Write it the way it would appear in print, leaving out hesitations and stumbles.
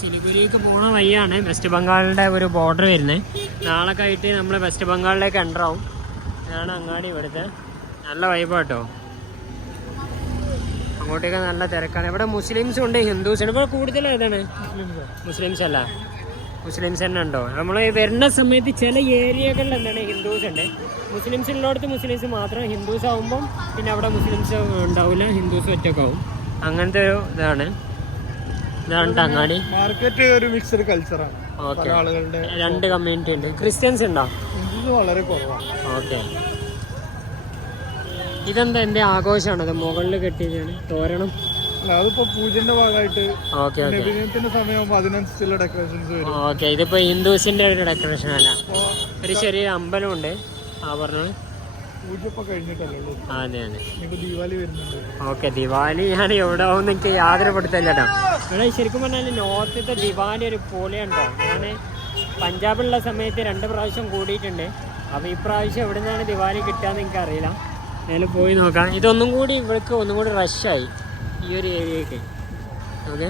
സിലിഗുരിക്ക് പോണ വഴിയാണ് വെസ്റ്റ് ബംഗാളിൻ്റെ ഒരു ബോർഡർ വരുന്നത്. നാളെ ആയിട്ട് നമ്മൾ വെസ്റ്റ് ബംഗാളിലേക്ക് എൻ്റർ ആവും. ഇതാണ് അങ്ങാടി ഇവിടുത്തെ. നല്ല വൈബാട്ടോ. അങ്ങോട്ടേക്ക് നല്ല തിരക്കാണ്. ഇവിടെ മുസ്ലിംസും ഉണ്ട്, ഹിന്ദുസ് ഉണ്ട്. ഇവിടെ കൂടുതലും ഏതാണ്? മുസ്ലിംസ് അല്ല, മുസ്ലിംസ് തന്നെ ഉണ്ടോ? നമ്മൾ വരുന്ന സമയത്ത് ചില ഏരിയകളിൽ എന്താണ് ഹിന്ദുസ് ഉണ്ട്. മുസ്ലിംസ് ഉള്ളിടത്ത് മുസ്ലിംസ് മാത്രം. ഹിന്ദുസ് ആകുമ്പം പിന്നെ അവിടെ മുസ്ലിംസ് ഉണ്ടാവില്ല, ഹിന്ദുസ് ഒറ്റക്കാവും. അങ്ങനത്തെ ഒരു ഇതാണ്. ഇതാണ് അങ്ങാടി. മാർക്കറ്റ് ഒരു മിക്സ്ഡ് കൾച്ചറാണ്. ഓക്കെ, രണ്ട് കമ്മ്യൂണിറ്റി ഉണ്ട്. ക്രിസ്ത്യൻസ് ഉണ്ടോ? വളരെ കുറവാണ്. ഓക്കെ, ഇതെന്താ എന്റെ ആഘോഷമാണ്? അത് മുകളിൽ കെട്ടിയതാണ് തോരണം. അതിപ്പോ പൂജന്റെ ഭാഗമായിട്ട് ഓക്കെ ഓക്കെ സമയമാകുമ്പോ അതിനനുസരിച്ചുള്ള ഡെക്കറേഷൻസ് വരും. ഓക്കെ, ഇതിപ്പോ ഹിന്ദുസിന്റെ ഒരു ഡെക്കറേഷൻ അല്ല, ഒരു ചെറിയ അമ്പലമുണ്ട്. ആ പറഞ്ഞത് പൂജ ഇപ്പൊ കഴിഞ്ഞിട്ടല്ലോ. അതെ അതെ. ദീപാവലി വരുന്നുണ്ട്. ഓക്കെ, ദിവാലി ഞാൻ എവിടെ ആവുമെന്ന് എനിക്ക് യാതൊരു പിടുത്തമില്ല കേട്ടോ. ഇവിടെ ശരിക്കും പറഞ്ഞാൽ നോർത്തിത്തെ ദിവാലി ഒരു പൊളിയുണ്ടോ. ഞാൻ പഞ്ചാബിലുള്ള സമയത്ത് 2 പ്രാവശ്യം കൂടിയിട്ടുണ്ട്. അപ്പോൾ ഇപ്രാവശ്യം എവിടെ നിന്നാണ് ദിവാലി കിട്ടുകയെന്ന് എനിക്കറിയില്ല. അതിൽ പോയി നോക്കാം. ഇതൊന്നും കൂടി ഇവർക്ക് ഒന്നും കൂടി റഷായി ഈ ഒരു ഏരിയക്ക്. ഓക്കെ.